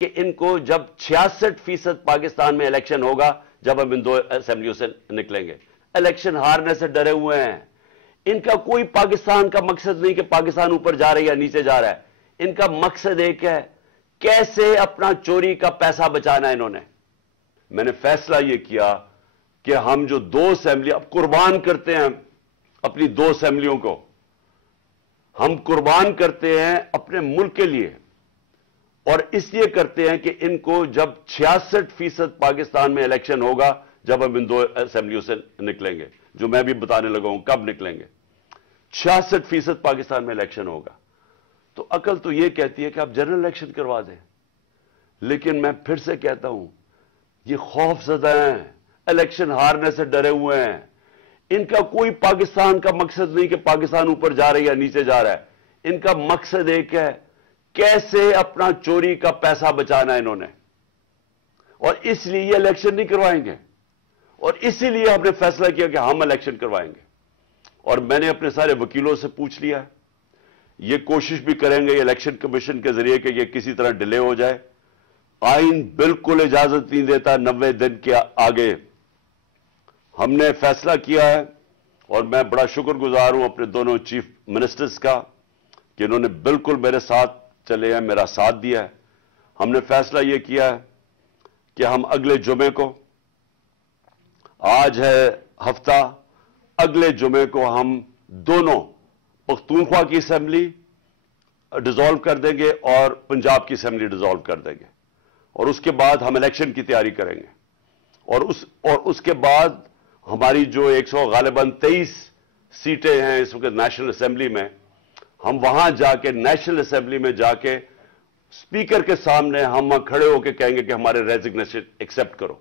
کہ ان کو جب 66% پاکستان میں الیکشن ہوگا جب ہم ان دو اسمبلیوں سے نکلیں گے. الیکشن ہارنے سے ڈرے ہوئے ہیں. ان کا کوئی پاکستان کا مقصد نہیں کہ پاکستان اوپر جا رہا ہے یا نیچے جا رہا ہے. ان کا مقصد ایک ہے، کیسے اپنا چوری کا پیسہ بچانا ہے انہوں نے. میں نے فیصلہ یہ کیا کہ ہم جو دو اسمبلی اب قربان کرتے ہیں اپنی دو اسمبلیوں کو، ہم قربان کرتے ہیں اپنے ملک کے لیے، اور اس لیے کرتے ہیں کہ ان کو جب 66% پاکستان میں الیکشن ہوگا جب ہم ان دو اسمبلیوں سے نکلیں گے، جو میں بھی بتانے لگا ہوں کب نکلیں گے. 66% پاکستان میں الیکشن ہوگا تو عقل تو یہ کہتی ہے کہ آپ جنرل الیکشن کروا دیں. لیکن میں پھر سے کہتا ہوں، یہ خوف زدہ ہیں، الیکشن ہارنے سے ڈرے ہوئے ہیں. ان کا کوئی پاکستان کا مقصد نہیں کہ پاکستان اوپر جا رہا ہے یا نیچے جا رہا ہے. ان کا مقصد ایک ہے، کیسے اپنا چوری کا پیسہ بچانا ہے انہوں نے. اور اس لیے یہ الیکشن نہیں کروائیں گے، اور اسی لیے ہم نے فیصلہ کیا کہ ہم الیکشن کروائیں گے. اور میں نے اپنے سارے وکیلوں سے پوچھ لیا ہے، یہ کوشش بھی کریں گے الیکشن کمیشن کے ذریعے کہ یہ کسی طرح ڈیلے ہو جائے. آئین بالکل اجازت نہیں دیتا 90 دن کے آگے. ہم نے فیصلہ کیا ہے، اور میں بڑا شکر گزار ہوں اپنے دونوں چیف منسٹرز کا کہ انہوں نے بالکل میرے ساتھ چلے ہیں، میرا ساتھ دیا ہے. ہم نے فیصلہ یہ کیا ہے کہ ہم اگلے جمعے کو، آج ہے ہفتہ، اگلے جمعے کو ہم دونوں پختونخوا کی اسمبلی ڈیزالو کر دیں گے اور پنجاب کی اسمبلی ڈیزالو کر دیں گے. اور اس کے بعد ہم الیکشن کی تیاری کریں گے. اور اس کے بعد ہماری جو 123 سیٹیں ہیں اس وقت نیشنل اسمبلی میں، ہم وہاں جا کے نیشنل اسمبلی میں جا کے اسپیکر کے سامنے ہم کھڑے ہو کے کہیں گے کہ ہمارے ریزگنیشن ایکسپٹ کرو.